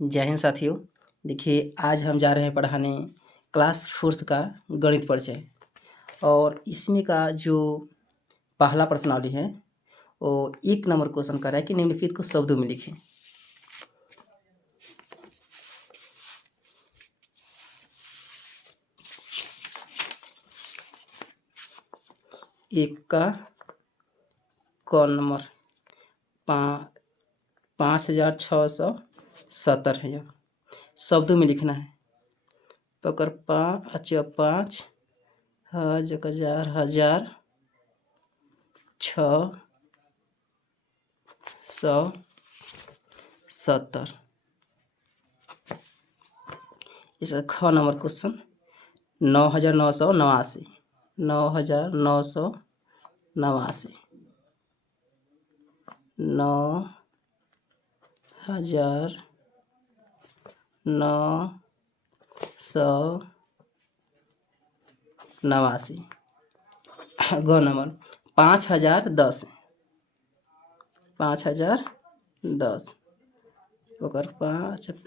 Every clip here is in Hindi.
जय हिंद साथियों। देखिए, आज हम जा रहे हैं पढ़ाने क्लास 4th का गणित परिचय। और इसमें का जो पहला प्रश्नावली है वो 1 नंबर क्वेश्चन कर रहा है कि निम्नलिखित को शब्दों में लिखें। एक का क नंबर 5670 है। यह शब्दों में लिखना है। पकड़ 5 हजार 670। इसका ख नंबर क्वेश्चन 9989 9989 9989। ग नंबर 5010 पकड़ 5 हजार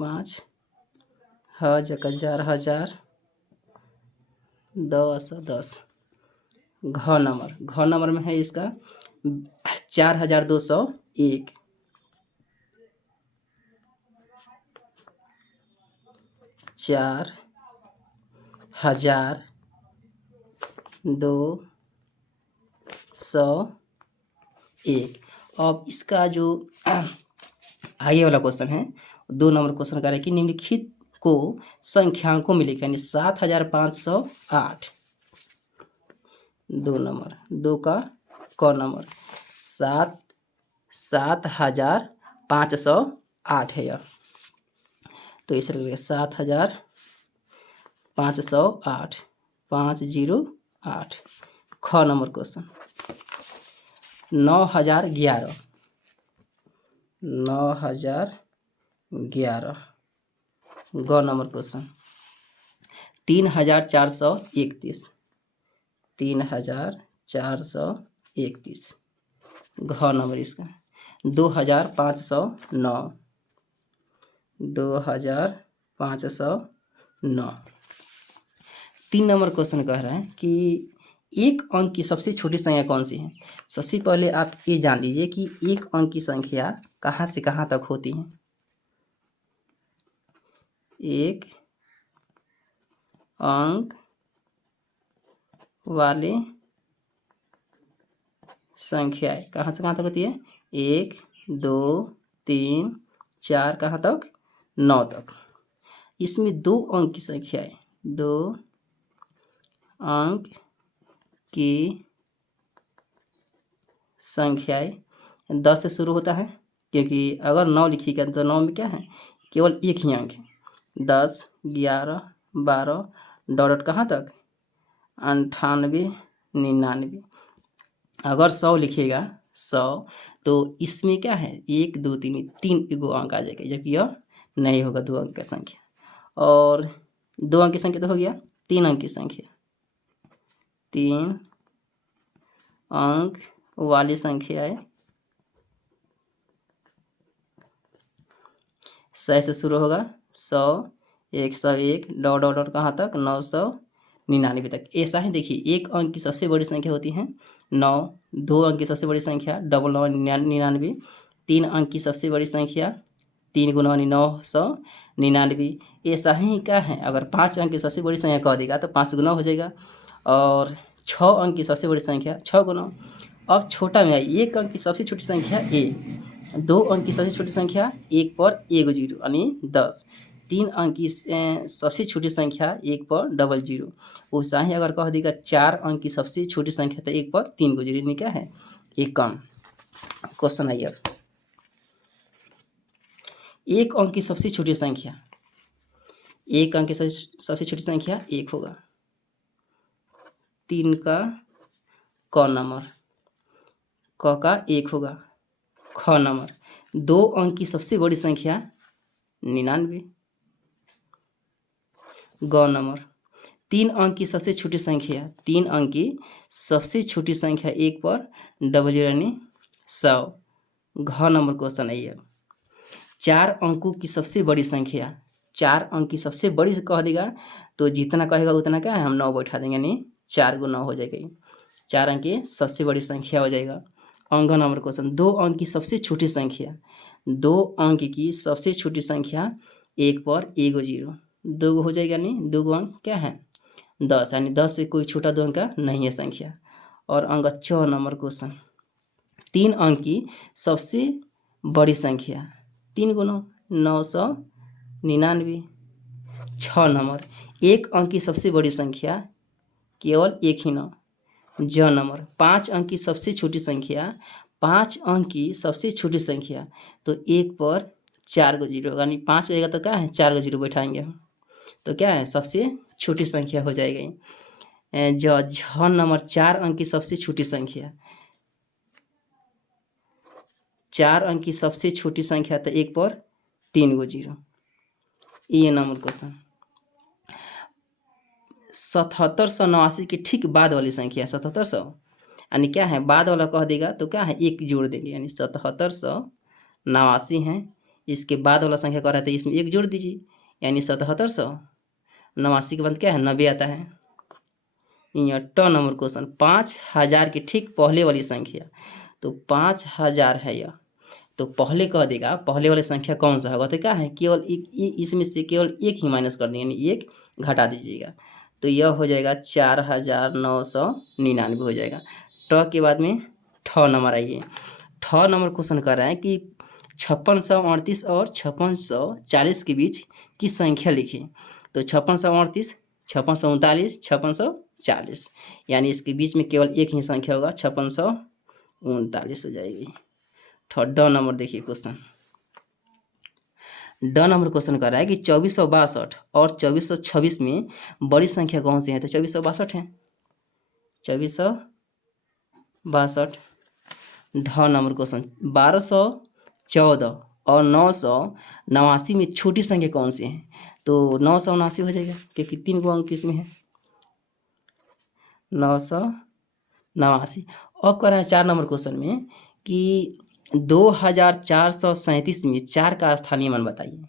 10। घ नंबर में है इसका 4201 4201। अब इसका जो आगे वाला क्वेश्चन है 2 नंबर क्वेश्चन का है कि निम्नलिखित को संख्यांकों में लिखें, यानी 7508। 2 नंबर 2 का क नंबर 7508 है यह। तो इस तरह 7508 508। ख नंबर क्वेश्चन 9011 ग नंबर क्वेश्चन 3431 घ नंबर इसका 2509। 3 नंबर क्वेश्चन कह रहा है कि एक अंक की सबसे छोटी संख्या कौन सी है। सबसे पहले आप ये जान लीजिए कि एक अंक की संख्या कहाँ से कहाँ तक होती है। एक अंक वाले संख्याएं कहाँ से कहाँ तक होती है। 1 2 3 4 कहाँ तक 9 तक। इसमें 2 अंक की संख्याएं 2 अंक की संख्याएं 10 से शुरू होता है, क्योंकि अगर 9 लिखिएगा तो 9 में क्या है, केवल एक ही अंक है। 10 11 12 डॉट कहाँ तक 98 99। अगर 100 लिखिएगा 100 तो इसमें क्या है 1 2 3 एगो अंक आ जाएगा, जबकि यह नहीं होगा 2 अंक का संख्या। और 2 अंक की संख्या तो हो गया। 3 अंक की संख्या 3 अंक वाली संख्या है 100 से शुरू होगा। 100 101 डॉट डॉट डॉट कहाँ तक 999 तक। ऐसा ही देखिए, एक अंक की सबसे बड़ी संख्या होती है 9, 2 अंक की सबसे बड़ी संख्या 9999, 3 अंक की सबसे बड़ी संख्या 3 गुना 999। ऐसा ही क्या है, अगर 5 अंक की सबसे बड़ी संख्या कह देगा तो 5 गुना हो जाएगा। और 6 अंक की सबसे बड़ी संख्या 6 गुना। अब छोटा में एक अंक की सबसे छोटी संख्या 1, 2 अंक की सबसे छोटी संख्या 1 पर 1 जीरो यानी 10, 3 अंक की सबसे छोटी संख्या 1 पर 00। वैसा ही अगर कह देगा 4 अंक की सबसे छोटी संख्या तो 1 पर 3 जीरो, यानी क्या है एक कम। क्वेश्चन आइए अब, एक अंक की सबसे छोटी संख्या, एक अंक की सबसे छोटी संख्या 1 होगा। 3 का क नंबर, क का 1 होगा। ख नंबर 2 अंक की सबसे बड़ी संख्या 99। ग नंबर 3 अंक की सबसे छोटी संख्या, 3 अंक की सबसे छोटी संख्या 1 पर 00 यानी 100। घ नंबर क्वेश्चन है ये। 4 अंकों की सबसे बड़ी संख्या, 4 अंक की सबसे बड़ी कह देगा तो जितना कहेगा उतना क्या है हम 9 बैठा देंगे, यानी 4 × 9 हो जाएगा ये। 4 अंक की सबसे बड़ी संख्या हो जाएगा। अंक नंबर क्वेश्चन, 2 अंक की सबसे छोटी संख्या, 2 अंक की सबसे छोटी संख्या 1 पर 1 0, 2 हो जाएगा, यानी 2 अंक क्या है 10, यानी 10 से कोई छोटा 2 अंक का नहीं है संख्या। और अंक 6 नंबर क्वेश्चन, 3 अंक की सबसे बड़ी संख्या, 3 × 9 999। 6 नंबर, 1 अंक की सबसे बड़ी संख्या केवल 1 ही 9। ज नंबर, 5 अंक की सबसे छोटी संख्या, 5 अंक की सबसे छोटी संख्या तो 1 पर 4 को 0, यानी 5 रहेगा तो क्या है 4 को 0 बैठाएंगे हम, तो क्या है सबसे छोटी संख्या हो जाएगी। झ नंबर, 4 अंक की सबसे छोटी संख्या, 4 अंक की सबसे छोटी संख्या तो 1 पर 3 को 0। ये नंबर क्वेश्चन, 7789 के ठीक बाद वाली संख्या 7700, यानी क्या है बाद वाला कह देगा तो क्या है 1 जोड़ देंगे, यानी 7789 है, इसके बाद वाला संख्या कह रहा था इसमें 1 जोड़ दीजिए, यानी 7789 के बाद क्या है 90 आता है। यहाँ ट नंबर क्वेश्चन, 5000 के ठीक पहले वाली संख्या, तो 5000 है यह, तो पहले कह देगा पहले वाली संख्या कौन सा होगा, तो क्या है केवल इसमें से केवल 1 ही माइनस कर देंगे, यानी 1 घटा दीजिएगा, तो यह हो जाएगा 4999 हो जाएगा। ट के बाद में ठ नंबर आइए। ठ नंबर क्वेश्चन कर रहा है कि 5638 और 5640 के बीच की संख्या लिखिए, तो 5638, 5639, 5640, यानी इसके बीच में केवल 1 ही संख्या होगा 5639 हो जाएगी। ड नंबर देखिए क्वेश्चन, ड नंबर क्वेश्चन कर रहा है कि 2462 और 2426 में बड़ी संख्या कौन सी है, तो 2462 है, 2462। ढ नंबर क्वेश्चन, 1214 और 989 में छोटी संख्या कौन सी है, तो 979 हो जाएगा, क्योंकि 3 अंक इसमें है 989। अब कर रहा है 4 नंबर क्वेश्चन में कि 2437 में 4 का स्थानीय मान बताइए।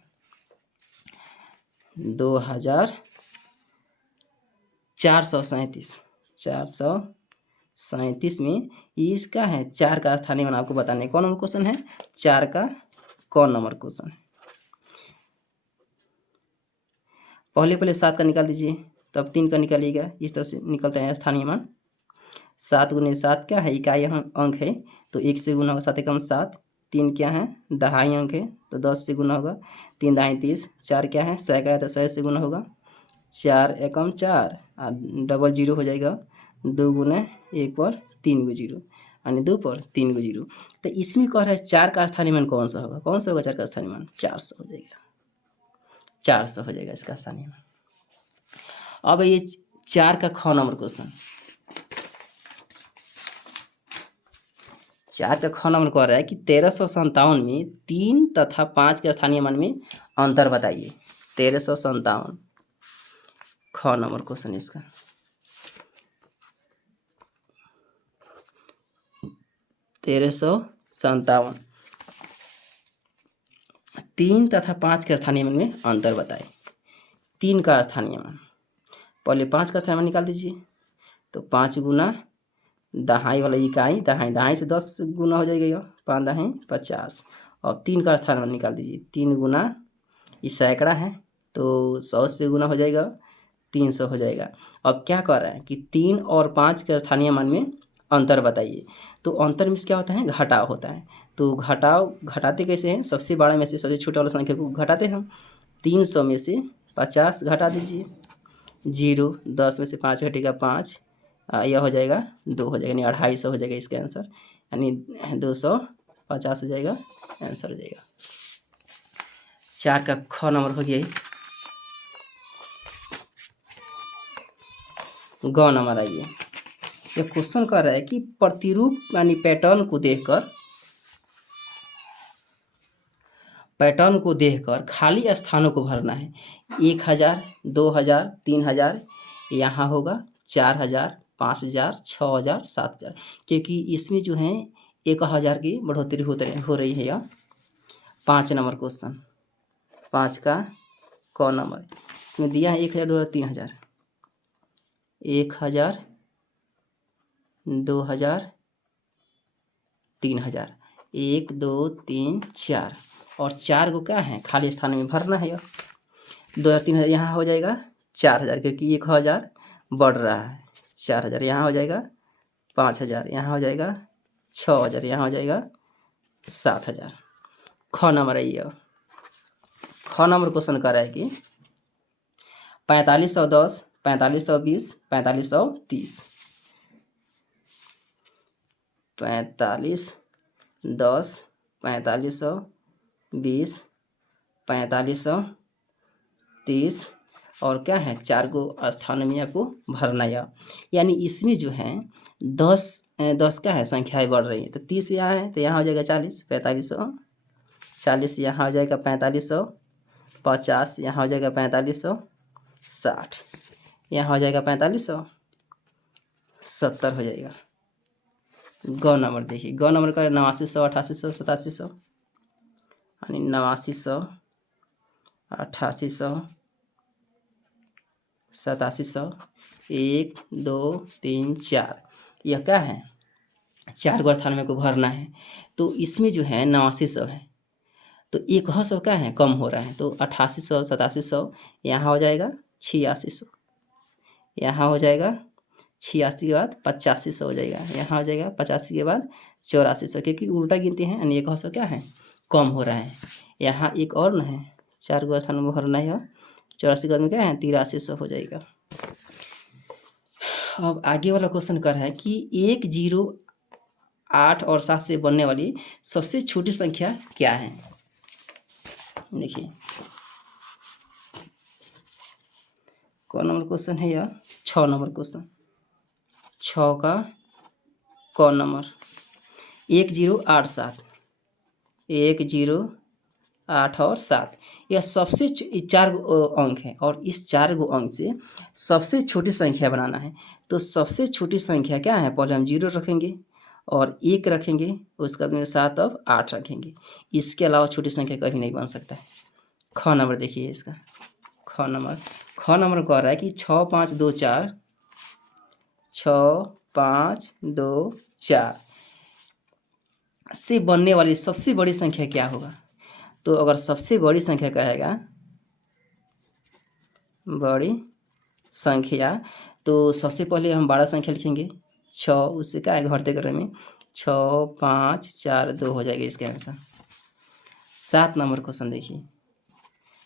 2437 में इसका है 4 का स्थानीय मान आपको बताने। कौन नंबर क्वेश्चन है, 4 का कौन नंबर क्वेश्चन। पहले 7 का निकाल दीजिए, तब 3 का निकालिएगा, इस तरह से निकलता है स्थानीय मान। 7 × 7 क्या है इकाई अंक है, तो 1 से गुना होगा, 7 एकम 7, 3 क्या है दहाई अंक है, तो 10 से गुना होगा, 3 दहाई 30, 4 क्या है सैकड़ा, तो 100 से गुना होगा, 4 एकम 4 डबल 0 हो जाएगा, 2 × 1 पर 3 को 0, यानी 2 पर 3 को 0। तो इसमें कह रहा है 4 का स्थानीय मान कौन सा होगा, कौन सा होगा 4 का स्थानीय मान, 400 हो जाएगा, 400 हो जाएगा इसका स्थानीय मान। अब ये 4 का ख नंबर क्वेश्चन, 4 का ख नंबर कह रहा है कि 1357 में 3 तथा 5 के स्थानीय मान में अंतर बताइए। 1357 ख नंबर क्वेश्चन इसका, 1357 3 तथा 5 के स्थानीय मान में अंतर बताए। 3 का स्थानीय मान, पहले 5 का स्थानीय मान निकाल दीजिए, तो 5 गुना दहाई वाला इकाई, दहाई से 10 गुना हो जाएगा, 5 दहाई 50, और 3 का स्थानीय मान निकाल दीजिए, 3 गुना इस सैकड़ा है तो 100 से गुना हो जाएगा, 300 हो जाएगा। अब क्या कर रहा है कि 3 और 5 के स्थानीय मान में अंतर बताइए, तो अंतर में क्या होता है घटाव होता है, तो घटाते कैसे हैं, सबसे बड़ा में से सबसे छोटा वाला संख्या को घटाते हैं हम। 300 में से 50 घटा दीजिए, 0, 10 में से 5 घटेगा 5, यह हो जाएगा 2 हो जाएगा, यानी 250 हो जाएगा इसका आंसर, यानी 250 हो जाएगा आंसर हो जाएगा। 4 का ख नंबर हो गया। ग नंबर आइए, यह क्वेश्चन कर रहा है कि प्रतिरूप यानी पैटर्न को देखकर खाली स्थानों को भरना है। 1000, 2000, 3000 यहाँ होगा, 4000, 5000, 6000, 7000, क्योंकि इसमें जो है 1000 की बढ़ोतरी हो रही है। यह 5 नंबर क्वेश्चन, 5 का क नंबर। इसमें दिया है 1000, 2000, 3000, 1000, 2000, 3000, 1 2 3 4 और 4 को क्या है खाली स्थान में भरना है। 2000, 3000 यहाँ हो जाएगा 4000, क्योंकि 1000 बढ़ रहा है। 4000 यहाँ हो जाएगा, 5000 यहाँ हो जाएगा, 6000 यहाँ हो जाएगा, 7000। ख नंबर है ये। ख नंबर क्वेश्चन कर रहा है कि 4510, 4520, 4530, 4510, 4520, 4530 और क्या है 4 को स्थान में आपको भरना है। यानी इसमें जो है 10 क्या है संख्याएं बढ़ रही है। तो 30 यहाँ है तो यहाँ हो जाएगा 40, 4500, 40 यहाँ हो जाएगा 4500, 50 यहाँ हो जाएगा 4500, 60 यहाँ हो जाएगा 4500, 70 हो जाएगा। ग नंबर देखिए, ग नंबर का 8900, 8800, 8700, यानी 8900, 8800, 8700, 1 2 3 4। यह क्या है 4 को स्थान में को भरना है। तो इसमें जो है 8900 है तो 100 क्या है कम हो रहा है। तो 8800, 8700 यहाँ हो जाएगा 8600, यहाँ हो जाएगा 86 के बाद 8500 हो जाएगा, यहाँ हो जाएगा 85 के बाद 8400, क्योंकि उल्टा गिनती है यानी 100 क्या है कम हो रहा है। यहाँ एक और न है 4 को स्थान में भरना है। 84 के बाद में क्या है 8300 हो जाएगा। अब आगे वाला क्वेश्चन कर रहा है कि 1 0 8 और 7 से बनने वाली सबसे छोटी संख्या क्या है। देखिए कौन नंबर क्वेश्चन है यह 6 नंबर क्वेश्चन। 6 का क नंबर 1 0 8 7, 1 0 8 और 7 यह सबसे 4 अंक है और इस 4 अंक से सबसे छोटी संख्या बनाना है। तो सबसे छोटी संख्या क्या है, पहले हम 0 रखेंगे और 1 रखेंगे, उसके बाद में 7 और 8 रखेंगे। इसके अलावा छोटी संख्या कभी नहीं बन सकता है। ख नंबर देखिए इसका ख नंबर कह रहा है कि 6 5 2 4, 6 5 2 4 से बनने वाली सबसे बड़ी संख्या क्या होगा। तो अगर सबसे बड़ी संख्या कहेगा बड़ी संख्या तो सबसे पहले हम 12 संख्या लिखेंगे 6, उससे क्या है घटते क्रम में 6 5 4 2 हो जाएगा इसका आंसर। 7 नंबर क्वेश्चन देखिए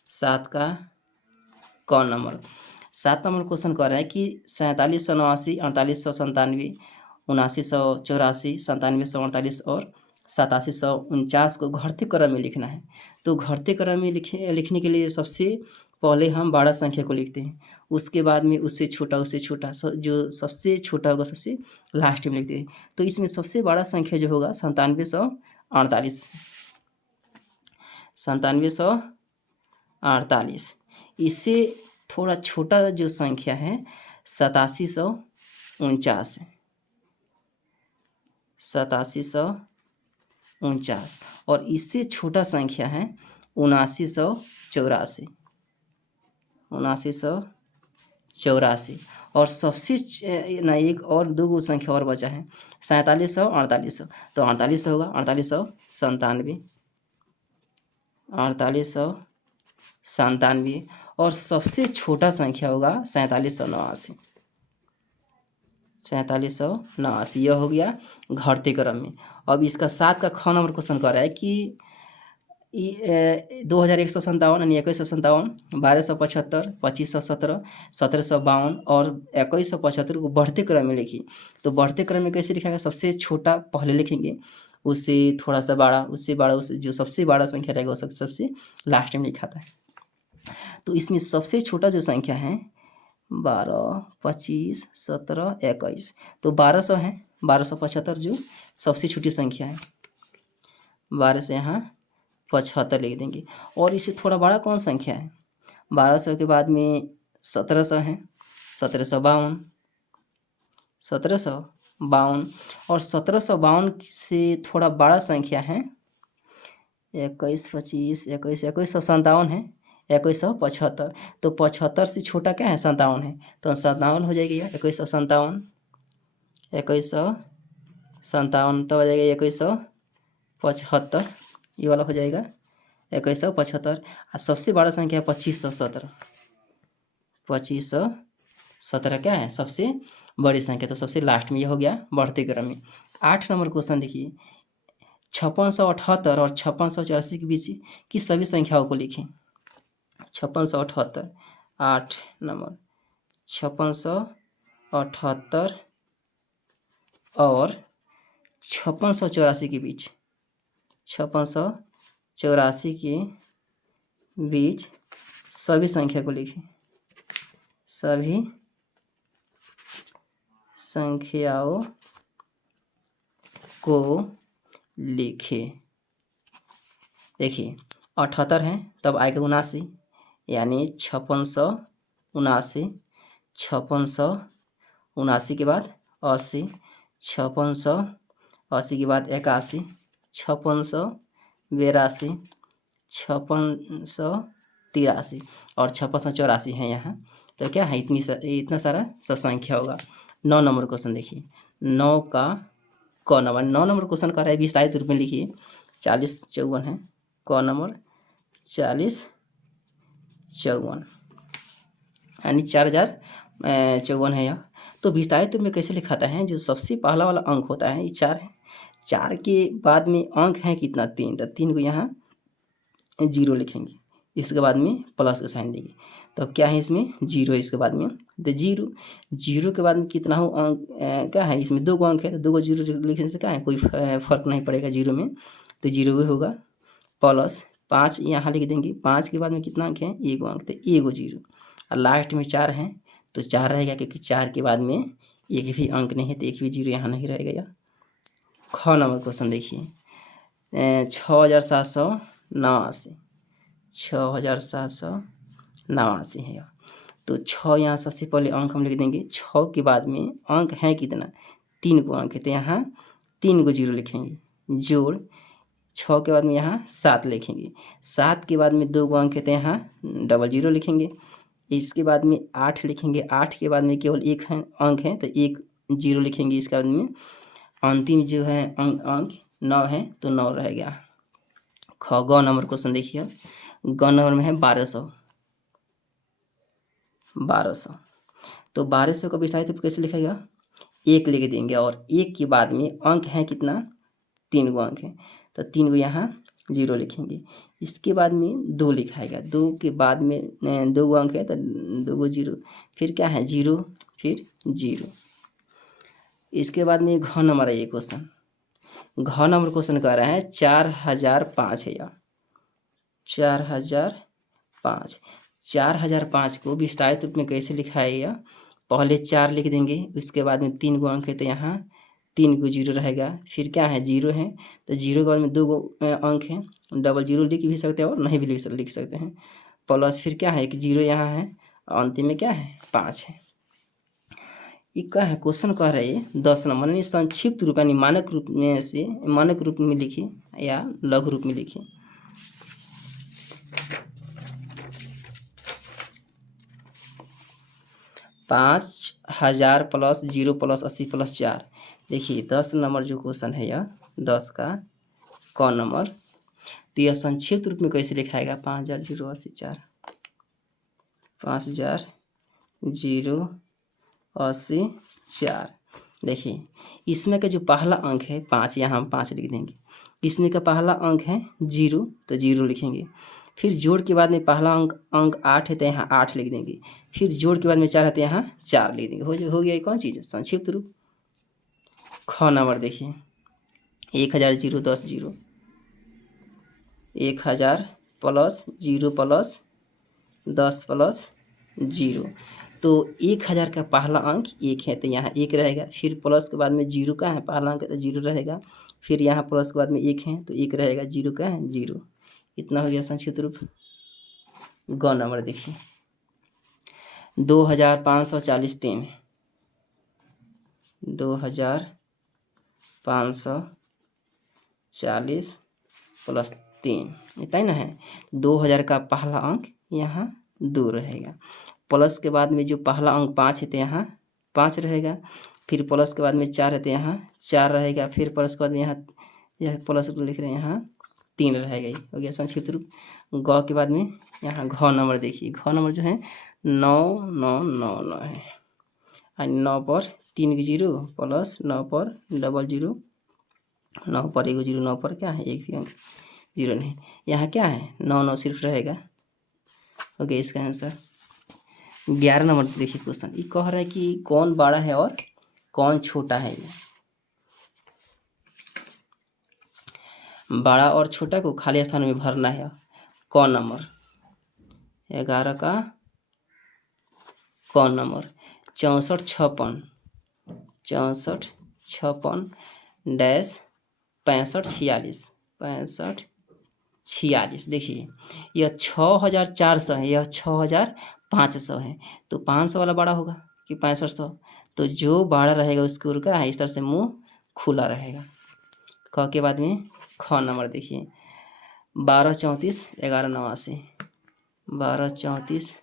7 का क नंबर। 7 नंबर क्वेश्चन कह रहा है कि 4789, 4897, 7984, 9748 और 8749 को घटते क्रम में लिखना है। तो घटते क्रम में लिखने के लिए सबसे पहले हम 12 संख्या को लिखते हैं, उसके बाद में उससे छोटा जो सबसे छोटा होगा सबसे लास्ट में लिखते हैं। तो इसमें सबसे बड़ा संख्या जो होगा 9748, 9748। इससे थोड़ा छोटा जो संख्या है 8749 है, 8749 और इससे छोटा संख्या है 7984, 7984 और सबसे ना एक और दो गो संख्या और बचा है 4700 4800। तो 4800 होगा 4897, 4897 और सबसे छोटा संख्या होगा 4789, 4789। यह हो गया घटते क्रम में। अब इसका 7 का ख नंबर क्वेश्चन कर रहा है कि 2157 यानी 2157, 1275, 2517, 1752 और 2175 को बढ़ते क्रम में लिखिए। तो बढ़ते क्रम में कैसे लिखेगा, सबसे छोटा पहले लिखेंगे, उससे थोड़ा सा बड़ा, उससे बड़ा, उससे जो सबसे बड़ा संख्या रहेगा वो सबसे लास्ट में लिखाता है। तो इसमें सबसे छोटा जो संख्या है 12, 25, 17, 21, तो 1200 है। 1275 जो सबसे छोटी संख्या है, 12 से यहाँ 75 लिख देंगे। और इससे थोड़ा बड़ा कौन संख्या है, 1200 के बाद में 1700 है, 1752, 1752 और 1752 से थोड़ा बड़ा संख्या है 21 25 21 2157 है, 2175। तो 75 से छोटा क्या है 57 है, तो 57 हो जाएगी यह 2157। 2157 तो हो जाएगा 2175, ये वाला हो जाएगा 2175। और सबसे बड़ा संख्या है 2517। 2517 क्या है सबसे बड़ी संख्या, तो सबसे लास्ट में ये हो गया बढ़ते क्रम में। 8 नंबर क्वेश्चन देखिए, 5678 और 5684 के बीच की सभी संख्याओं को लिखें। 5678, 8 नंबर 5678 और 5684 के बीच, 5684 के बीच सभी संख्या को लिखें। सभी संख्याओं को लिखें। देखिए 78 है तब आएगा 79, यानी 5679, 5679 के बाद 80, 5680 के बाद 81, 5682, 5683 और 5684 है यहाँ। तो क्या है इतना सारा सब संख्या होगा। 9 नंबर क्वेश्चन देखिए, 9 का क नंबर, 9 नंबर क्वेश्चन कर रहा है विस्तारित रूप में लिखिए। 4054 है क नंबर, 4054 यानी 4054 है यह। तो विस्तारित रूप में कैसे लिखाता है, जो सबसे पहला वाला अंक होता है ये 4 है। 4 के बाद में अंक है कितना 3, तो 3 को यहाँ 0 लिखेंगे, इसके बाद में प्लस का साइन देंगे। तो क्या है इसमें 0 है, इसके बाद में तो 0 के बाद में कितना हो अंक क्या है इसमें 2 अंक है, तो 2 0 लिखने से क्या है कोई फर्क नहीं पड़ेगा 0 में, तो 0 ही होगा। प्लस 5 यहाँ लिख देंगे, 5 के बाद में कितना अंक है 1 अंक, तो 1 0 और लास्ट में 4 है तो 4 रहेगा, क्योंकि 4 के बाद में एक भी अंक नहीं है तो एक भी 0 यहाँ नहीं रहेगा। या ख नंबर क्वेश्चन देखिए, 6789, 6789 है। तो 6 यहाँ सबसे पहले अंक हम लिख देंगे, 6 के बाद में अंक है कितना 3 को अंक है, तो यहाँ 3 को 0 लिखेंगे, जोड़ 6 के बाद में यहाँ 7 लिखेंगे, 7 के बाद में 2 अंक है तो यहाँ डबल 0 लिखेंगे। इसके बाद में 8 लिखेंगे, 8 के बाद में केवल एक है अंक है तो 1 0 लिखेंगे। इसके बाद में अंतिम जो है अंक 9 है तो 9 रहेगा। ग नंबर क्वेश्चन देखिए, ग नंबर में है 1200। तो 1200 का विस्तारित रूप कैसे लिखेगा, 1 लिख देंगे और 1 के बाद में अंक है कितना 3 को अंक है, तो 3 को यहाँ 0 लिखेंगे। इसके बाद में 2 लिखाएगा, 2 के बाद में 2 अंक है तो 2 को 0, फिर क्या है 0 फिर 0। इसके बाद में घ नंबर है ये क्वेश्चन, घ नंबर क्वेश्चन कह रहा है 4005 है या 4005। 4005 को विस्तारित रूप में कैसे लिखाएगा, पहले 4 लिख देंगे, उसके बाद में 3 को अंक है तो यहाँ 3 को 0 रहेगा, फिर क्या है 0 है तो 0 के बाद में 2 अंक है, डबल 0 लिख भी सकते हैं और नहीं भी लिख सकते हैं, प्लस फिर क्या है एक 0 यहाँ है, अंतिम में क्या है 5 है। ये क्या है क्वेश्चन कह रहे हैं 10 नंबर, यानी संक्षिप्त रूप यानी मानक रूप में से मानक रूप में लिखे या लघु रूप में लिखे। पाँच 1000 प्लस 0 प्लस 80 प्लस 4। देखिए 10 नंबर जो क्वेश्चन है यह 10 का क नंबर, तो यह संक्षिप्त रूप में कैसे लिखाएगा 5000 0 80 4, 5000 0 80 4। देखिए इसमें का जो पहला अंक है 5, यहाँ हम 5 लिख देंगे, इसमें का पहला अंक है 0 तो 0 लिखेंगे, फिर जोड़ के बाद में पहला अंक 8 है तो यहाँ 8 लिख देंगे, फिर जोड़ के बाद में 4 है तो यहाँ 4 लिख देंगे। हो गया ये कौन चीज़ है संक्षिप्त रूप। ख नंबर देखिए 1000 0 10 0, 1000 प्लस 0 प्लस 10 प्लस 0, तो 1000 का पहला अंक 1 है तो यहाँ 1 रहेगा, फिर प्लस के बाद में 0 का है पहला अंक है तो 0 रहेगा, फिर यहाँ प्लस के बाद में 1 है तो 1 रहेगा, 0 का है 0। इतना हो गया संक्षिप्त रूप। ग नंबर देखिए 2540 3, 2540 प्लस 3, इतना ही ना है। 2000 का पहला अंक यहाँ 2 रहेगा, प्लस के बाद में जो पहला अंक 5 है तो यहाँ 5 रहेगा, फिर प्लस के बाद में 4 है तो यहाँ 4 रहेगा, फिर प्लस के बाद में यहाँ यह प्लस लिख रहे हैं यहाँ 3 रहेगा। ये हो गया संक्षिप्त रूप। ग के बाद में यहाँ घ नंबर देखिए, घ नंबर जो है 9999 है, और 9 पर 3 के 0 प्लस 9 पर 00, 9 पर 1 0, 9 पर क्या है एक भी अंक 0 नहीं, यहाँ क्या है 9 सिर्फ रहेगा। हो गया इसका आंसर। 11 नंबर देखिए क्वेश्चन, ये कह रहा है कि कौन बड़ा है और कौन छोटा है। ये बड़ा और छोटा को खाली स्थान में भरना है। कौन नंबर 11 का कौन नंबर 64 56 64 56 डैश 65 46 65 46। देखिए यह 6400 है, यह 6500 है, तो 500 वाला बड़ा होगा कि 6500, तो जो बड़ा रहेगा उसके ऊपर का इस तरह से मुंह खुला रहेगा। क के बाद में ख नंबर देखिए 12 34 11 89, 12 34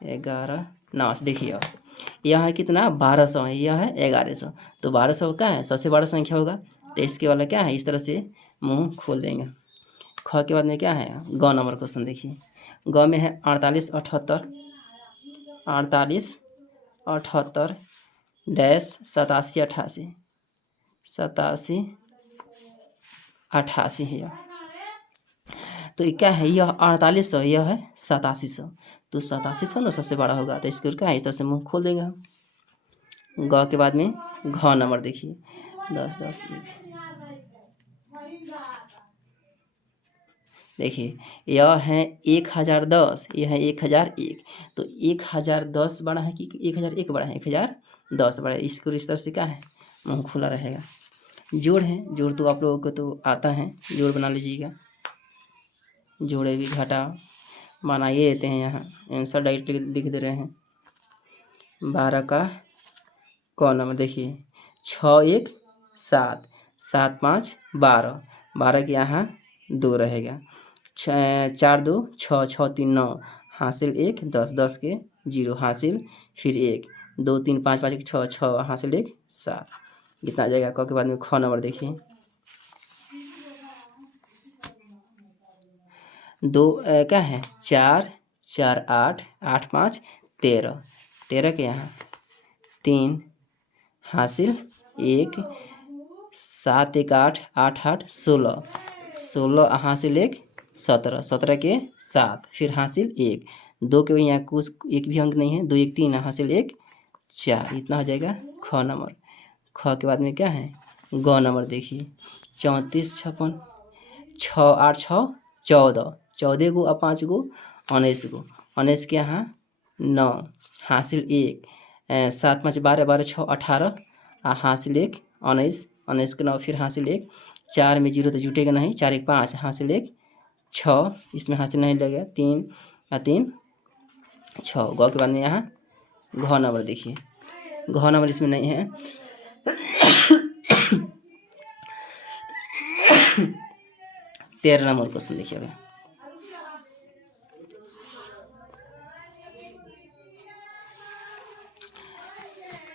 11 89। देखिए यह है कितना 1200 है, यह है 1100, तो 1200 क्या है सबसे बड़ा संख्या होगा, तो इसके वाला क्या है इस तरह से मुंह खोल देंगे। ख के बाद में क्या है ग नंबर क्वेश्चन देखिए, ग में है 48 78 48 78 डैश 87 88 87 88 है। तो क्या है यह 4800, यह है 8700, तो 8700 ना सबसे बड़ा होगा, तो इसके क्या है इस तरह से मुंह खोल देगा। ग के बाद में घ नंबर देखिए 10 10 1। देखिए यह है 1010, यह है 1001, तो 1010 बड़ा है कि 1001 बड़ा है, 1010 बड़ा है, इसको इस तरह से क्या है मुंह खुला रहेगा। जोड़ है, जोड़ तो आप लोगों को तो आता है, जोड़ बना लीजिएगा। जोड़े भी घटा बनाइए देते हैं, यहाँ आंसर डायरेक्ट लिख दे रहे हैं। 12 का कौन नंबर देखिए 6 1 7 7 5 12, 12 के यहाँ 2 रहेगा, 4 2 6 6 3 9 हासिल 1 10 10 के 0 हासिल फिर 1 2 3 5 5 1 6 6 हासिल 1 7, इतना आ जाएगा। क के बाद में ख नंबर देखिए 2 क्या है 4 4 8 8 5 13, 13 के यहाँ 3 हासिल 1 7 1 8 8 8 16 16 हासिल 1 17 17 के 7 फिर हासिल 1 2 के यहाँ कुछ एक भी अंक नहीं है, 2 1 3 हासिल 1 4, इतना हो जाएगा ख नंबर। ख के बाद में क्या है ग नंबर देखिए 34 56 6 8 6 14 14 गो और 5 गो 19 गो, 19 के यहाँ 9 हासिल 1 7 5 12 12 6 18 हासिल 1 19 19 के 9 फिर हासिल 1 4 में 0 तो जुटेगा नहीं, 4 1 5 हासिल 1 6, इसमें हासिल नहीं लगेगा 3 और 3 6। ग के बाद में यहाँ घ नंबर देखिए, घ नंबर इसमें नहीं है। 13 नंबर क्वेश्चन देखिए अभी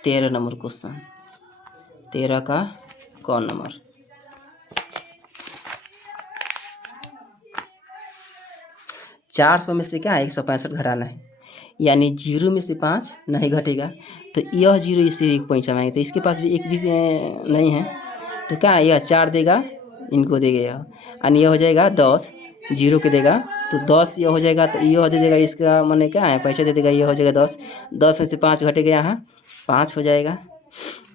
13 नंबर क्वेश्चन, 13 का कौन नंबर 400 में से क्या 165 घटाना है, यानी 0 में से 5 नहीं घटेगा, तो यह 0 इसे 1 पॉइंट मांगे, तो इसके पास भी एक भी नहीं है, तो क्या यह 4 देगा इनको देगा यह, यानी यह हो जाएगा 10 0 के देगा तो 10 यह हो जाएगा, तो यह दे देगा, इसका माने क्या है पैसा दे देगा, यह हो जाएगा 10 10 में से 5 घटेगा यहाँ 5 हो जाएगा,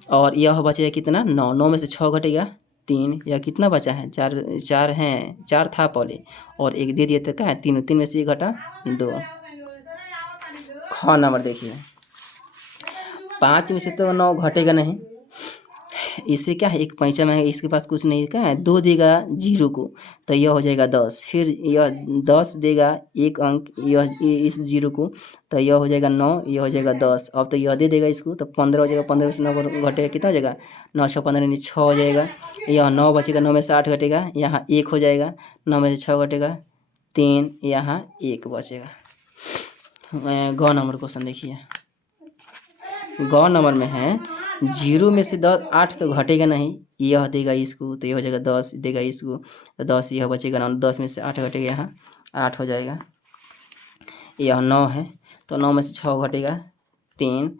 और यह बचेगा कितना 9 9 में से 6 घटेगा 3, यह कितना बचा है 4 4 हैं, 4 था पहले और एक दे दिए तो क्या है 3 3 में से 1 घटा 2। ख नंबर देखिए 5 में से तो 9 घटेगा नहीं, इससे क्या है, एक पैंचा में इसके पास कुछ नहीं, क्या है 2 देगा 0 को, तो यह हो जाएगा 10। फिर यह 10 देगा एक अंक यह इस 0 को, तो यह हो जाएगा 9, यह हो जाएगा 10। अब तो यह दे देगा इसको, तो 15 हो जाएगा। 15 में से 9 घटेगा कितना हो जाएगा, 9 6 15 यानी 6 हो जाएगा। यह 9 बचेगा, 9 में से 8 घटेगा, यहाँ 1 हो जाएगा, 9 में से 6 घटेगा 3, यहाँ 1 बचेगा। ग नंबर क्वेश्चन देखिए, ग नंबर में है 0 में से 8 तो घटेगा नहीं, यह देगा इसको, तो यह हो जाएगा 10, देगा इसको तो 10, यह बचेगा 9, 10 में से 8 घटेगा, यहाँ 8 हो जाएगा। यह 9 है, तो 9 में से 6 घटेगा 3,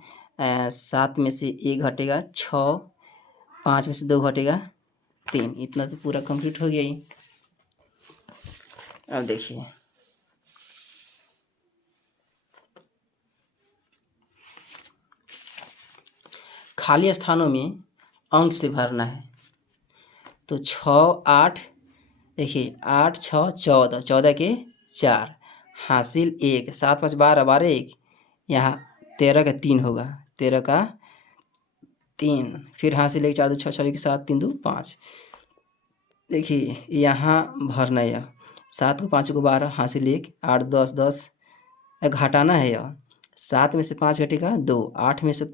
7 में से 1 घटेगा 6, 5 में से 2 घटेगा 3। इतना तो पूरा कंप्लीट हो गया ही। अब देखिए खाली स्थानों में अंक से भरना है। तो 6 8, देखिए 8 6 14, 14 के 4, हासिल 1, 7 5 12, 12 1, यहाँ 13 का 3 होगा, 13 का 3, फिर हासिल 1 4 2 6 6 1 7 3 2 5। देखिए यहाँ भरना है, 7 को 5 को 12, हासिल 1, 8 10 10, घटाना है यह, 7 में से 5 घटेगा 2, 8 में से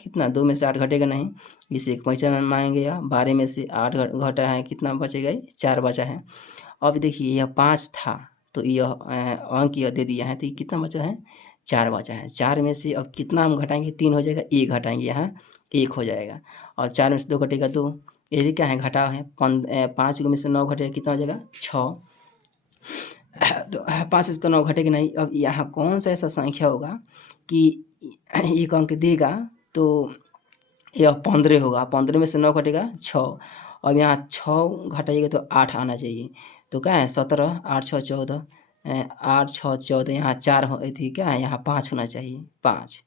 कितना 2 में से 8 घटेगा नहीं, इसे एक पैंचा में मांगेंगे। यह 12 में से 8 घटा है, कितना बचेगा, 4 बचा है। अब देखिए यह 5 था, तो यह अंक यह दे दिया है, तो ये कितना बचा है, 4 बचा है। 4 में से अब कितना हम घटाएंगे, 3 हो जाएगा, 1 घटाएंगे, यहाँ 1 हो जाएगा। और 4 में से 2 घटेगा 2, ये भी क्या है, घटा है। 5 में से 9 घटेगा, कितना हो जाएगा 6, तो 5 में से तो 9 घटेगा नहीं। अब यहाँ कौन सा ऐसा संख्या होगा कि एक अंक देगा, तो यह 15 होगा। 15 में से 9 घटेगा 6, अब यहाँ 6 घटाइएगा तो 8 आना चाहिए, तो क्या है 17, 8 6 14, 8 6 14, यहाँ 4 हो थी, क्या है यहाँ 5 होना चाहिए, 5,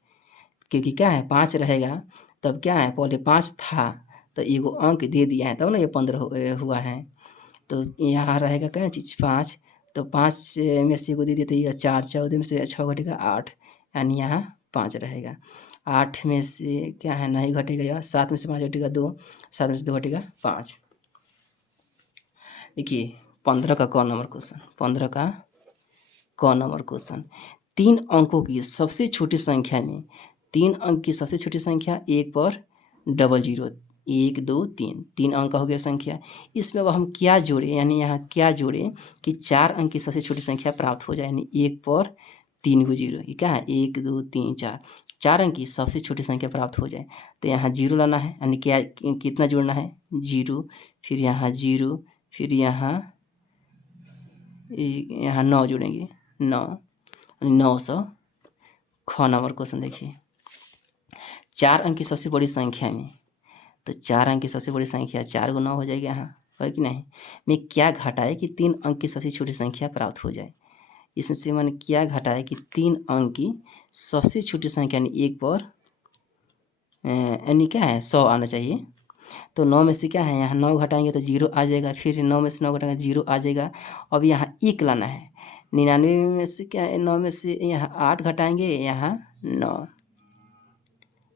क्योंकि क्या है 5 रहेगा, तब क्या है पहले 5 था, तो एगो अंक दे दिया है, तब ना ये 15 हुआ है। तो यहाँ रहेगा क्या चीज़ 5, तो 5 में से को दे देते ये 4, 14 में से 6 घटेगा 8, यानी यहाँ 5 रहेगा। 8 में से क्या है नहीं घटेगा, यह 7 में से 5 घटेगा 2, 7 में से 2 घटेगा 5। देखिए 15 का क नंबर क्वेश्चन, 15 का क नंबर क्वेश्चन, 3 अंकों की सबसे छोटी संख्या में 3 अंक की सबसे छोटी संख्या 1 पर 00, 1 2 3, 3 अंक का हो गया संख्या। इसमें अब हम क्या जोड़े, यानी यहाँ क्या जोड़े कि 4 अंक की सबसे छोटी संख्या प्राप्त हो जाए, यानी 1 पर 3 को 0, ये क्या है 1 2 3 4, 4 अंक की सबसे छोटी संख्या प्राप्त हो जाए, तो यहाँ 0 लाना है, यानी क्या कितना जोड़ना है 0, फिर यहाँ 0, फिर यहाँ 9 जोड़ेंगे, 900। ख नंबर क्वेश्चन देखिए, 4 अंक की सबसे बड़ी संख्या में, तो 4 अंक की सबसे बड़ी संख्या 4 को 9 हो जाएगा, यहाँ है कि नहीं, मैं क्या घटाए कि 3 अंक की सबसे छोटी संख्या प्राप्त हो जाए। इसमें से मैंने क्या घटाया कि 3 अंक की सबसे छोटी संख्या यानी 1 पर यानी क्या है 100 आना चाहिए। तो 9 में से क्या है, यहाँ 9 घटाएंगे तो 0 आ जाएगा, फिर 9 में से 9 घटाएंगे 0 आ जाएगा। अब यहाँ 1 लाना है, 99 में से क्या है 9 में से यहाँ 8 घटाएंगे, यहाँ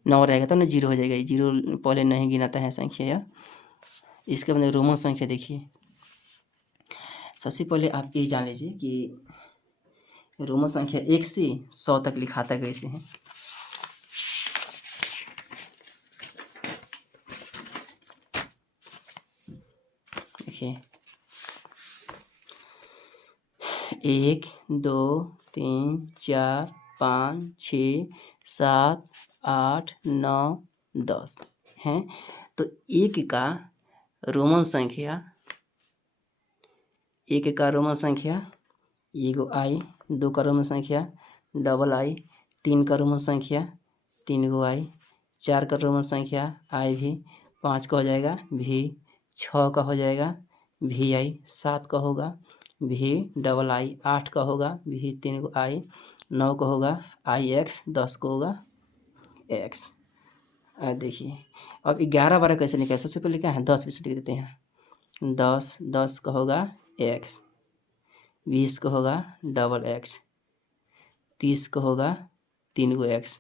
9 रहेगा तो ना 0 हो जाएगा, 0 पहले नहीं गिनाता है संख्या यह। इसके बाद रोमन संख्या देखिए, सबसे पहले आप ये जान लीजिए कि रोमन संख्या 1 से 100 तक लिखाता कैसे है। देखिए 1 2 3 4 5 6 7 8 9 10 हैं। तो 1 का रोमन संख्या, 1 का रोमन संख्या एगो आई, 2 का रोमन संख्या डबल आई, 3 का रोमन संख्या 3 गो आई, 4 का रोमन संख्या आई भी, 5 का हो जाएगा भी, 6 का हो जाएगा भी आई, 7 का होगा भी डबल आई, 8 का होगा भी 3 गो आई, 9 का होगा आई एक्स, 10 का होगा एक्स। देखिए अब 11 12 कैसे लिखा है, सबसे पहले क्या है 10 भी लिख देते हैं, 10 का होगा एक्स, 20 का होगा डबल एक्स, 30 का होगा 3 गो एक्स,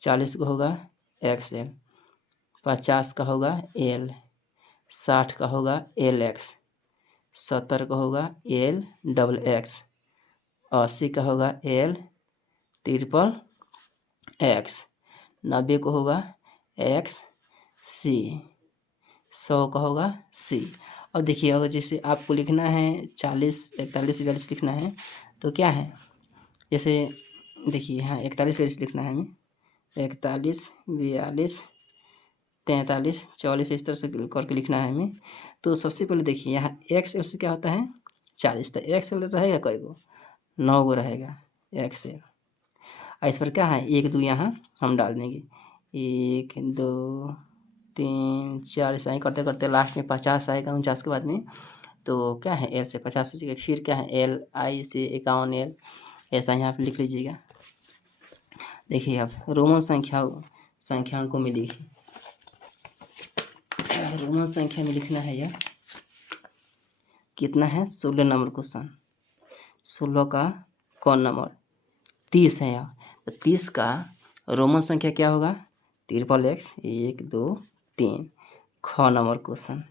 40 का होगा एक्स एल, 50 का होगा L, 60 का होगा LX, 70 का होगा LXX, 80 का होगा LXXX, 90 को होगा XC, 100 का होगा C। और देखिए अगर जैसे आपको लिखना है 40, 41, 42 लिखना है तो क्या है, जैसे देखिए यहाँ 41, 42 लिखना है हमें, 41, 42, 43, 44 इस तरह से करके लिखना है हमें। तो सबसे पहले देखिए यहाँ XL से क्या होता है 40, तो XL रहेगा कई गो, 9 गो रहेगा XL। इस पर क्या है 1 2 यहाँ हम डाल देंगे, 1 2 3 4 ऐसा ही करते करते लास्ट में 50 आएगा 49 के बाद में। तो क्या है L से 50 हो जाएगा, फिर क्या है LI से 51L, ऐसा यहाँ पे लिख लीजिएगा। देखिए अब रोमन संख्याओं में लिखिए, रोमन संख्या में लिखना है यह कितना है 16 नंबर क्वेश्चन, 16 का कौन नंबर 30 है यह, तो 30 का रोमन संख्या क्या होगा XXX, 1 2 3, ख नंबर क्वेश्चन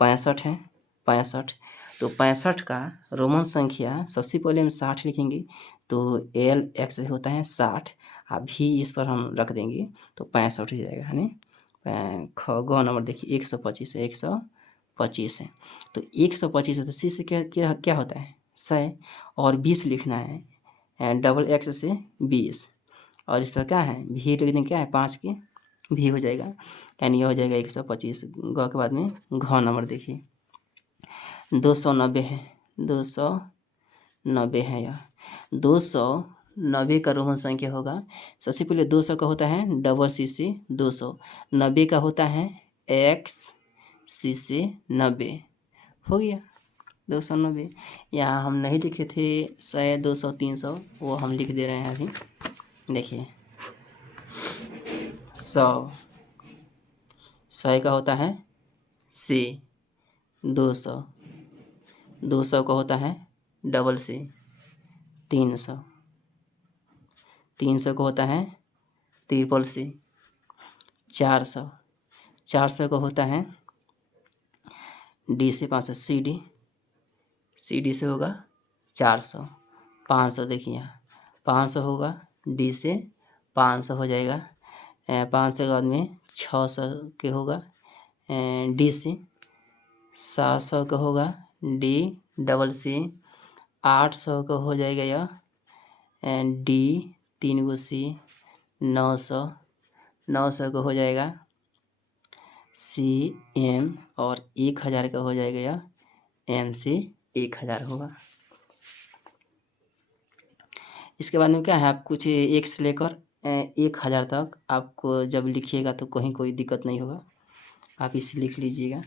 65 है 65, तो 65 का रोमन संख्या सबसे पहले हम 60 लिखेंगे, तो LX होता है 60, अभी इस पर हम रख देंगे तो 65 हो जाएगा है ना। ख ग नंबर देखिए 125 है, 125 है, तो 125 है तो C से क्या क्या क्या होता है 100, और 20 लिखना है XX से 20, और इस पर क्या है भी लिख देंगे, क्या है 5 के भी हो जाएगा, यानी यह हो जाएगा 125। ग के बाद में घ नंबर देखिए 290 है, 290 है यह, 290 का रोमन संख्या होगा, सबसे पहले 200 का होता है CC से 200, 90 का होता है XC से 90, हो गया 290। यहाँ हम नहीं लिखे थे 100 200 300, वो हम लिख दे रहे हैं अभी। देखिए 100 का होता है C, 200 का होता है CC, 300 का होता है CCC, 400 का होता है D से 500 CD से होगा 400, 500 देखिए यहाँ 500 होगा D से 500 हो जाएगा, 500 के बाद में 600 के होगा D से, 700 का होगा DCC, 800 का हो जाएगा यह D 3 गो C, 900 का हो जाएगा CM, और 1000 का हो जाएगा यह MC 1000 होगा। इसके बाद में क्या है आप कुछ 1 से लेकर 1000 तक आपको जब लिखिएगा तो कहीं कोई दिक्कत नहीं होगा, आप इसे लिख लीजिएगा।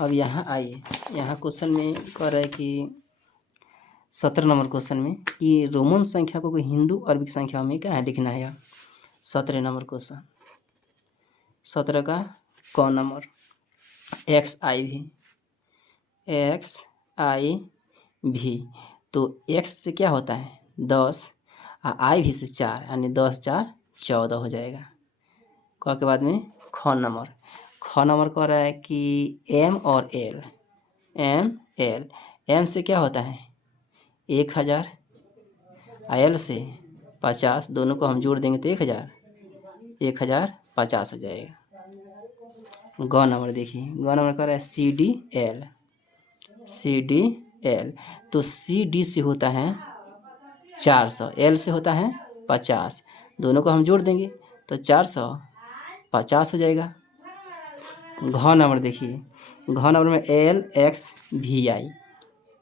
अब यहाँ आइए, यहाँ क्वेश्चन में कह रहा है कि 17 नंबर क्वेश्चन में कि रोमन संख्या को कोई हिंदू अरबिक संख्या में क्या है लिखना है यह 17 नंबर क्वेश्चन। 17 का कौन नंबर XIV, तो X से क्या होता है 10, I भी से 4, यानी 10 4 14 हो जाएगा। क के बाद में ख नंबर कह रहा है कि M और L, M से क्या होता है 1000, L से 50, दोनों को हम जोड़ देंगे तो 1050 हो जाएगा। ग नंबर देखिए, ग नंबर कह रहा है CDL, तो CD से होता है 400, L से होता है 50, दोनों को हम जोड़ देंगे तो 450 हो जाएगा। घ नंबर देखिए, घ नंबर में LXVI,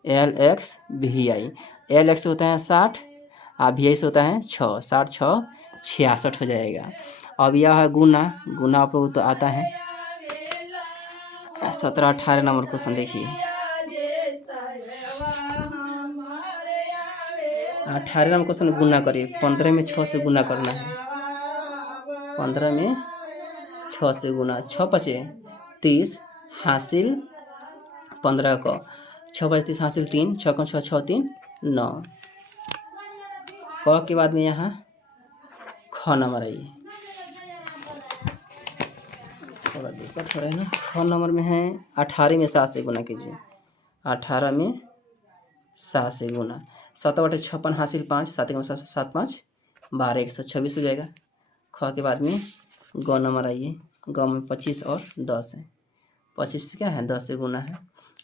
LX से होता है 60, VI से होता है 6, 60 6 66 हो जाएगा। अब यह है गुना आप लोग तो आता है। 17 18 नंबर क्वेश्चन देखिए, 18 नंबर क्वेश्चन गुना करिए, 15 में 6 से गुना करना है, 15 में 6 से गुना, 6 5 30 हासिल 15 को 6 5 30 हासिल 3, 6 को 6 6 3 9। क के बाद में यहाँ ख नंबर आइए, थोड़ा दिक्कत हो रहा है ना। ख नंबर में है 18 में 7 से गुना कीजिए। 18 में 7 से गुना, 7/56 हासिल 5, 7 के 7 7 5 12, 126 हो जाएगा। ख के बाद में ग नंबर आइए। ग में 25 और 10 है। 25 से क्या है 10 से गुना है,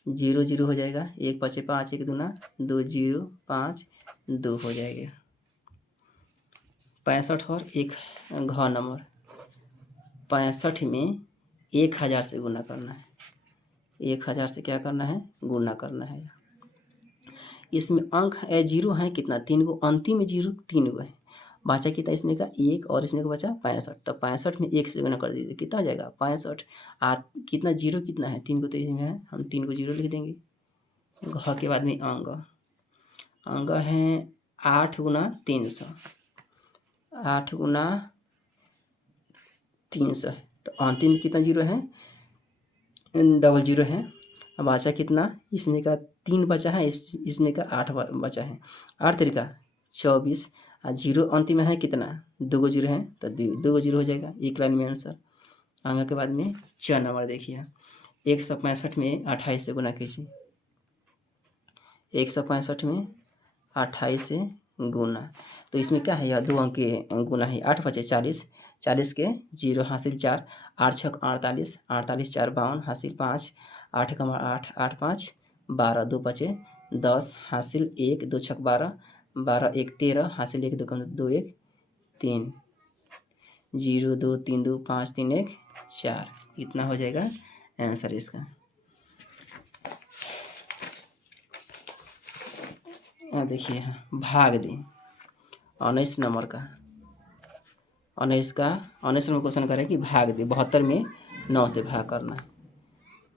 0 0 हो जाएगा। 1 5 5, 1 दूना 2, 0 5 2 हो जाएगा। 65 और 1 घ नंबर, 65 में 1000 से गुना करना है। 1000 से क्या करना है, गुना करना है। इसमें अंक है 0 है कितना, 3 गो, अंतिम में 0 3 गो है। बचा कितना इसमें का 1 और इसमें का बचा 65। तो 65 में 1 से गुना कर दीजिए, कितना हो जाएगा 65। कितना 0 कितना है 3 को, तो इसमें है हम 3 को 0 लिख देंगे। घ के बाद में अंग, अंग है 8 गुना 300, 8 गुना 300। तो अंतिम में कितना 0 है, डबल 0 है। अब बचा कितना, इसमें का 3 बचा है, इसमें का 8 बचा है। 8 तरीका 24 और 0 अंतिम में है कितना, 2 गो 0 है, तो 2 गो 0 हो जाएगा। एक लाइन में आंसर। अंग के बाद में च नंबर देखिए, 165 में 28 से गुना कीजिए। 165 में 28 से गुना, तो इसमें क्या है, यह 2 अंक के गुना है। 8 बचे 40, 40 के 0 हासिल 4, 8 6 48, 48 4 52 हासिल 5, 8 कमा 8 8 5 12, 2 बचे 10 हासिल 1, 2 6 12, 12 1 13 हासिल 1 2 2 1 3, 0 2 3 2 5 3 1 4। इतना हो जाएगा आंसर इसका। देखिए भाग दें 19 नंबर का, 19 नंबर क्वेश्चन करें कि भाग दे। 72 में 9 से भाग करना है।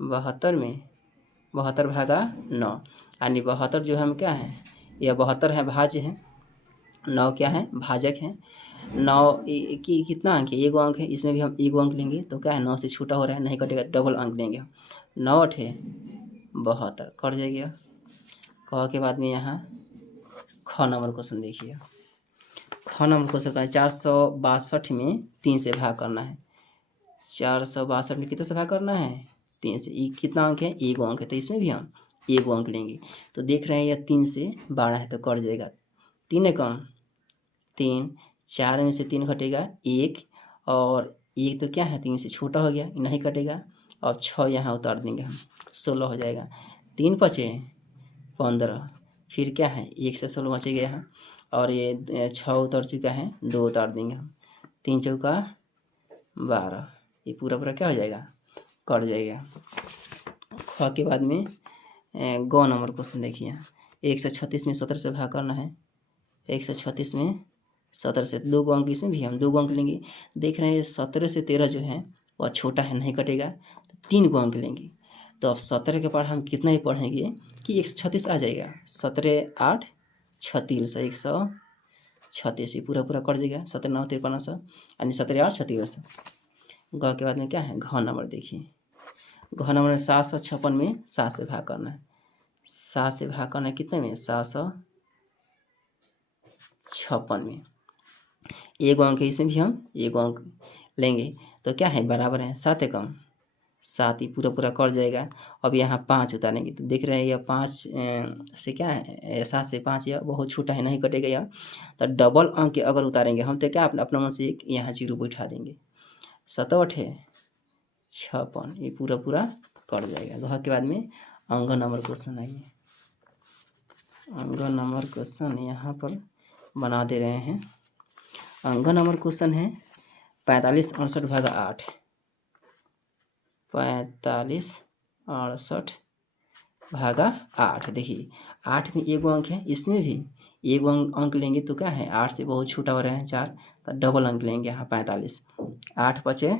72 में 72 भागा 9, यानी 72 जो हम क्या है, यह 72 है भाज्य है, 9 क्या है भाजक है। 9 की कितना अंक है, 1 अंक है, इसमें भी हम 1 अंक लेंगे तो क्या है 9 से छोटा हो रहा है, नहीं कटेगा, डबल अंक लेंगे हम। 9 8 है 72 कट जाएगा। क के बाद में यहाँ ख नंबर क्वेश्चन देखिए। ख नंबर क्वेश्चन का 462 में 3 से भाग करना है। 462 में कितने से भाग करना है, 3 से। ये कितना अंक है, 1 अंक है, तो इसमें भी हम 1 अंक लेंगे। तो देख रहे हैं यह 3 से 12 है, तो कट जाएगा। 3 है कम 3, 4 में से 3 घटेगा 1, और 1 तो क्या है 3 से छोटा हो गया, नहीं कटेगा। अब 6 यहाँ उतार देंगे हम, 16 हो जाएगा। 3 बचे 15, फिर क्या है 1 से 16 बचेगा यहाँ, और ये 6 उतर चुका है, 2 उतार देंगे हम। 3 चौका 12, ये पूरा पूरा क्या हो जाएगा, कट जाएगा। ख के बाद में ग नंबर क्वेश्चन देखिए। 136 में 17 से भाग करना है। 136 में 17 से 2 अंक, इसमें भी हम 2 अंक लेंगे। देख रहे हैं 17 से 13 जो है वह छोटा है, नहीं कटेगा, तो 3 अंक लेंगे। तो अब 17 के पार हम कितना ही पढ़ेंगे कि 136 आ जाएगा। 17 8 36, 136, ये पूरा पूरा कट जाएगा। 17 9 53, यानी 17 8 36। ग के बाद में क्या है घ नंबर देखिए। घ नंबर में 756 में 7 से भाग करना है। 7 से भाग करना है कितने में, 756 में। 1 अंक है, इसमें भी हम 1 अंक लेंगे, तो क्या है बराबर है 7 कम 7, ही पूरा पूरा कट जाएगा। अब यहाँ 5 उतारेंगे, तो देख रहे हैं यह 5 से क्या है, 7 से 5 यह बहुत छोटा है, नहीं कटेगा यह। तो डबल अंक अगर उतारेंगे हम, तो क्या अपना मन से एक यहाँ 0 बैठा देंगे। 7 8 है 56, ये पूरा पूरा कट जाएगा। घ के बाद में अंग नंबर क्वेश्चन आइए। अंग नंबर क्वेश्चन यहाँ पर बना दे रहे हैं। अंग नंबर क्वेश्चन है 45 68 भागा 8। 45 68 भागा 8। देखिए 8 में 1 अंक है, इसमें भी 1 अंक लेंगे, तो क्या है 8 से बहुत छोटा हो रहा है 4, तो डबल अंक लेंगे यहाँ 45। 8 बचे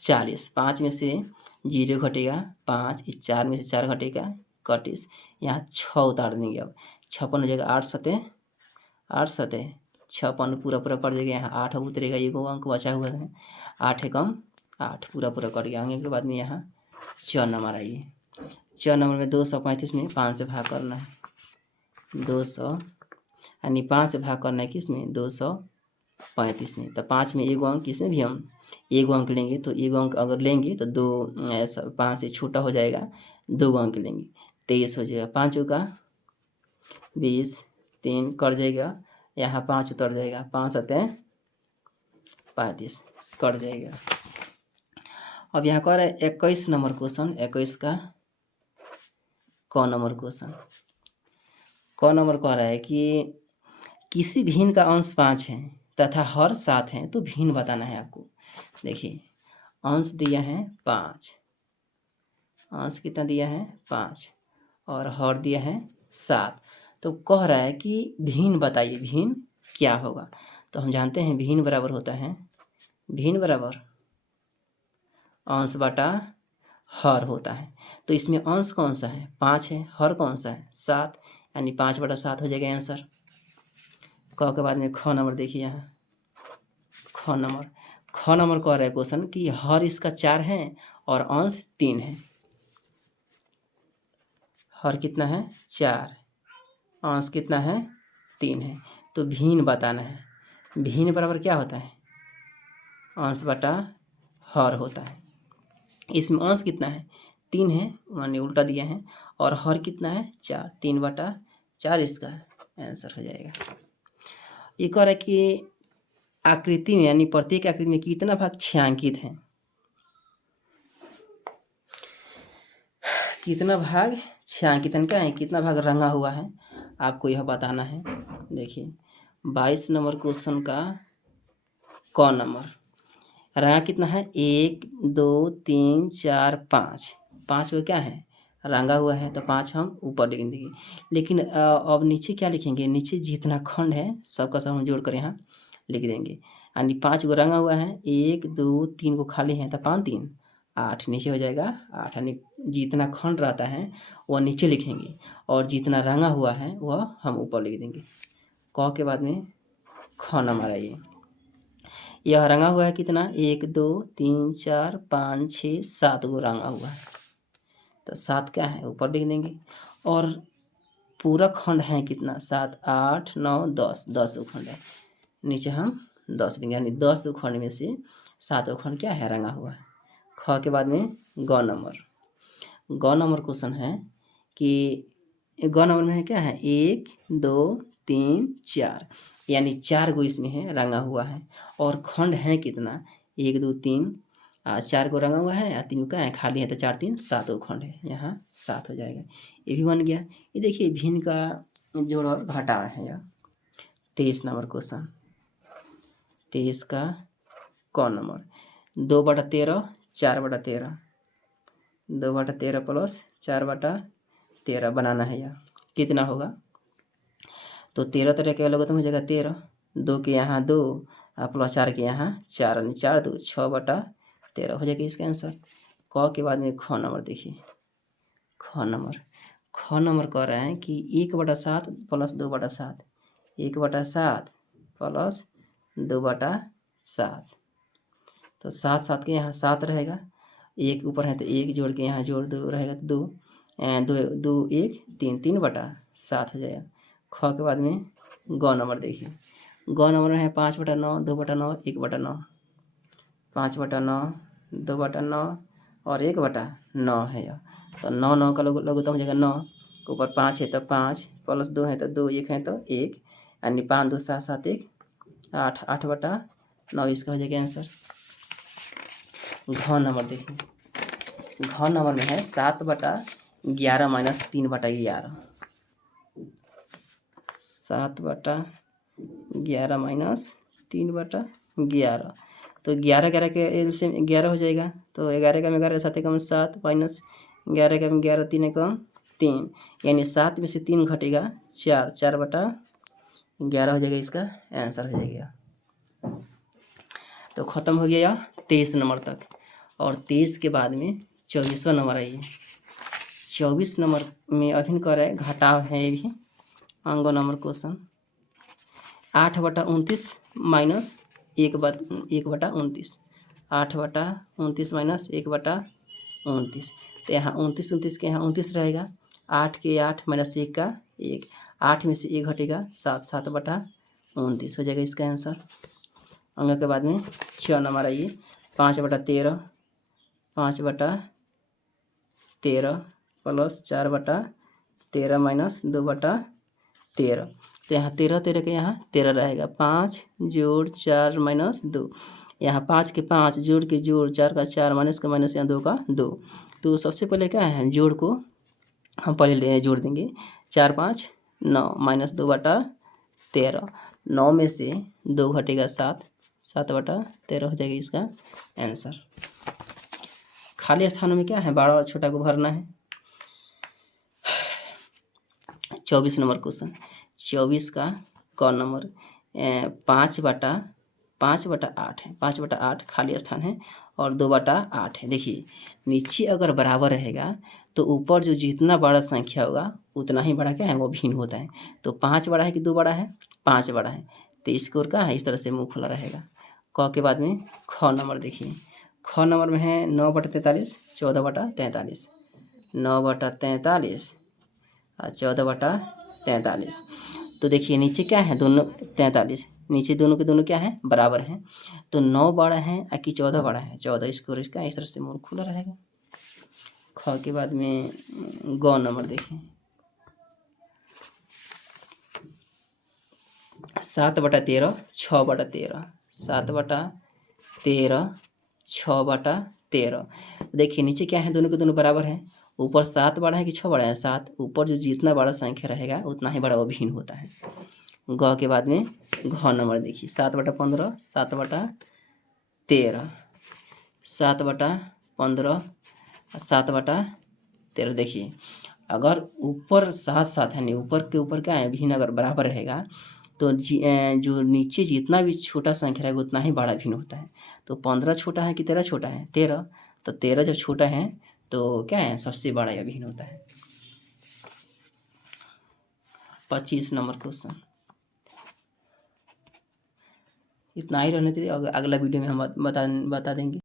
40, 5 में से 0 घटेगा 5, इस 4 में से 4 घटेगा 31, यहाँ 6 उतार देंगे। अब 56 हो जाएगा, 8 7 8 7 56 पूरा पूरा कट जाएगा। यहाँ 8 अब उतरेगा, 1 अंक बचा हुआ है, 8 है कम 8, पूरा पूरा कट गया। आगे के बाद में यहाँ च नंबर आइए। च नंबर में 235 में 5 से भाग करना है। 200 यानी 5 से भाग करना है किसमें, 235 35 में। तो 5 में एगो अंक, इसमें भी हम एगो अंक लेंगे। तो एगो अंक अगर लेंगे तो 2 ऐसा 5 से छोटा हो जाएगा, 2 अंक लेंगे, 23 हो जाएगा। 5 का 20, 3 कट जाएगा, यहाँ 5 उतर जाएगा, 5 सतह 35 कट जाएगा। अब यहाँ कह रहा है 21 नंबर क्वेश्चन, 21 का क नंबर क्वेश्चन। क नंबर कह रहा है कि किसी भिन्न का अंश 5 है तथा हर 7 है, तो भिन्न बताना है आपको। देखिए अंश दिया है 5, अंश कितना दिया है 5, और हर दिया है 7। तो कह रहा है कि भिन्न बताइए, भिन्न क्या होगा। तो हम जानते हैं भिन्न बराबर होता है, भिन्न बराबर अंश बटा हर होता है। तो इसमें अंश कौन सा है 5 है, हर कौन सा है 7, यानी 5/7 हो जाएगा आंसर। क के बाद में ख नंबर देखिए, यहाँ ख नंबर कह रहा है क्वेश्चन कि हर इसका 4 है और अंश 3 है। हर कितना है 4, अंश कितना है 3 है। तो भिन्न बताना है। भिन्न बराबर क्या होता है अंश बटा हर होता है। इसमें अंश कितना है 3 है, माने उल्टा दिया है, और हर कितना है 4, 3/4 इसका आंसर हो जाएगा। ये कह रहा है कि आकृति में, यानी प्रत्येक आकृति में कितना भाग छायांकित है, कितना भाग छायांकित क्या है, कितना भाग रंगा हुआ है, आपको यह बताना है। देखिए 22 नंबर क्वेश्चन का क नंबर रंगा कितना है 1 2 3 4 5, 5 को क्या है रंगा हुआ है, तो 5 हम ऊपर लिख देंगे। लेकिन अब नीचे क्या लिखेंगे, नीचे जितना खंड है सबका सब हम जोड़कर यहाँ लिख देंगे। यानी 5 को रंगा हुआ है, 1 2 3 को खाली है, तो 5 3 8 नीचे हो जाएगा 8। यानी जितना खंड रहता है वह नीचे लिखेंगे, और जितना रंगा हुआ है वह हम ऊपर लिख देंगे। क के बाद में ख नंबर आइए। यह रंगा हुआ है कितना 1 2 3 4 5 6 7 को रंगा हुआ है, तो 7 क्या है ऊपर लिख देंगे। और पूरा खंड है कितना 7 8 9 10, 10 खंड है, नीचे हम 10 लेंगे। यानी 10 खंड में से 7 खंड क्या है रंगा हुआ है। ख के बाद में ग नंबर क्वेश्चन है कि ग नंबर में है क्या है 1 2 3 4, यानी 4 गो इसमें है रंगा हुआ है, और खंड है कितना 1 2 3 4 को रंगा हुआ है, 3 का है खाली है, तो 4 3 7 गो खंड है, यहाँ 7 हो जाएगा। ये भी बन गया। ये देखिए भिन्न का जोड़ और घटाव है यह। 23 नंबर क्वेश्चन, 23 का क नंबर 2/13 4/13, 2/13 प्लस 4/13 बनाना है यह, कितना होगा। तो 13 तरह के अलग तो हो जाएगा 13, 2 के यहाँ 2 प्लस 4 के यहाँ 4, यानी 4 2 6/13 हो जाएगा इसका आंसर। क के बाद में ख नंबर देखिए, ख नंबर कह रहा है कि 1/7 प्लस 2/7, 1/7 प्लस 2/7, तो 7 7 के यहाँ 7 रहेगा, 1 ऊपर है तो 1 जोड़ के यहाँ जोड़ 2 रहेगा, 2 2 2 1 3, 3/7 हो जाएगा। ख के बाद में ग नंबर देखिए, ग नंबर में है 5/9 2/9 1/9, 5/9 2/9 और 1/9 है यह। तो 9 9 का लघुत्तम हो जाएगा 9, ऊपर 5 है तो 5 प्लस 2 है तो 2, 1 है तो 1, यानी 5 2 7 7 1 8, 8/9 इसका हो जाएगा आंसर। घ नंबर देखिए, घ नंबर में है 7/11 माइनस 3/11, 7/11 माइनस 3/11, तो 11 11 के एलसीएम 11 हो जाएगा। तो 11 का 11 7 एकम 7 माइनस 11 का 11 3 एकम 3, यानी 7 में से 3 घटेगा 4, 4/11 हो जाएगा, इसका आंसर हो जाएगा। तो ख़त्म हो गया 23 नंबर तक। और 23 के बाद में 24वां नंबर आइए। 24 नंबर में अभिन्न कर रहा है घटाव है, ये भी अंग नंबर क्वेश्चन। 8/29 माइनस 1/29, 8/29 माइनस 1/29, तो यहाँ 29 29 के यहाँ 29 रहेगा, 8 के 8 माइनस 1 का 1, 8 में से 1 घटेगा 7, 7/29 हो जाएगा इसका आंसर। अंक के बाद में 6 नंबर आइए 5/13, 5/13 प्लस 4/13 माइनस 2/13। तो यहाँ 13 के यहाँ 13 रहेगा, 5 जोड़ 4 माइनस 2, यहाँ 5 के 5 जोड़ के जोड़ 4 का 4 माइनस का माइनस यहाँ 2 का 2। तो सबसे पहले क्या है, जोड़ को हम पहले जोड़ देंगे, 4 5 9 माइनस 2/13, 9 में से 2 घटेगा 7, 7/13 हो जाएगा इसका आंसर। खाली स्थानों में क्या है, बड़ा और छोटा को भरना है। 24 नंबर क्वेश्चन, 24 का क नंबर 5/8 है, 5/8 खाली स्थान है और 2/8 है। देखिए नीचे अगर बराबर रहेगा तो ऊपर जो जितना बड़ा संख्या होगा उतना ही बड़ा क्या है, वो भिन्न होता है। तो 5 बड़ा है कि 2 बड़ा है, 5 बड़ा है, तो इसको और क्या है, इस तरह से मुंह खुला रहेगा। क के बाद में ख नंबर देखिए, ख नंबर में है 9/43, 14/43, 9/43 और 14/43। तो देखिए नीचे क्या है, दोनों 43, नीचे दोनों के दोनों क्या है, बराबर हैं। तो 9 बड़ा है कि 14 बड़ा है, 14, इसको इसका इस तरह से मुंह खुला रहेगा। ख के बाद में ग नंबर देखिए, 7/13, 6/13, 7/13, 6/13। देखिए नीचे क्या है, दोनों के दोनों बराबर हैं। ऊपर 7 बड़ा है कि 6 बड़ा है, 7, ऊपर जो जितना बड़ा संख्या रहेगा उतना ही बड़ा वो भिन्न होता है। ग के बाद में घ नंबर देखिए, 7/15, 7/13, 7/15, 7/13। देखिए अगर ऊपर 7 है, नहीं ऊपर के ऊपर क्या है, भिन्न अगर बराबर रहेगा तो जो नीचे जितना भी छोटा संख्या रहेगा उतना ही बड़ा भिन्न होता है। तो 15 छोटा है कि 13 छोटा है, 13, तो 13 जब छोटा है तो क्या है, सबसे बड़ा यह भिन्न होता है। 25 नंबर क्वेश्चन, इतना ही रहने दीजिए, अगला वीडियो में हम बता देंगे।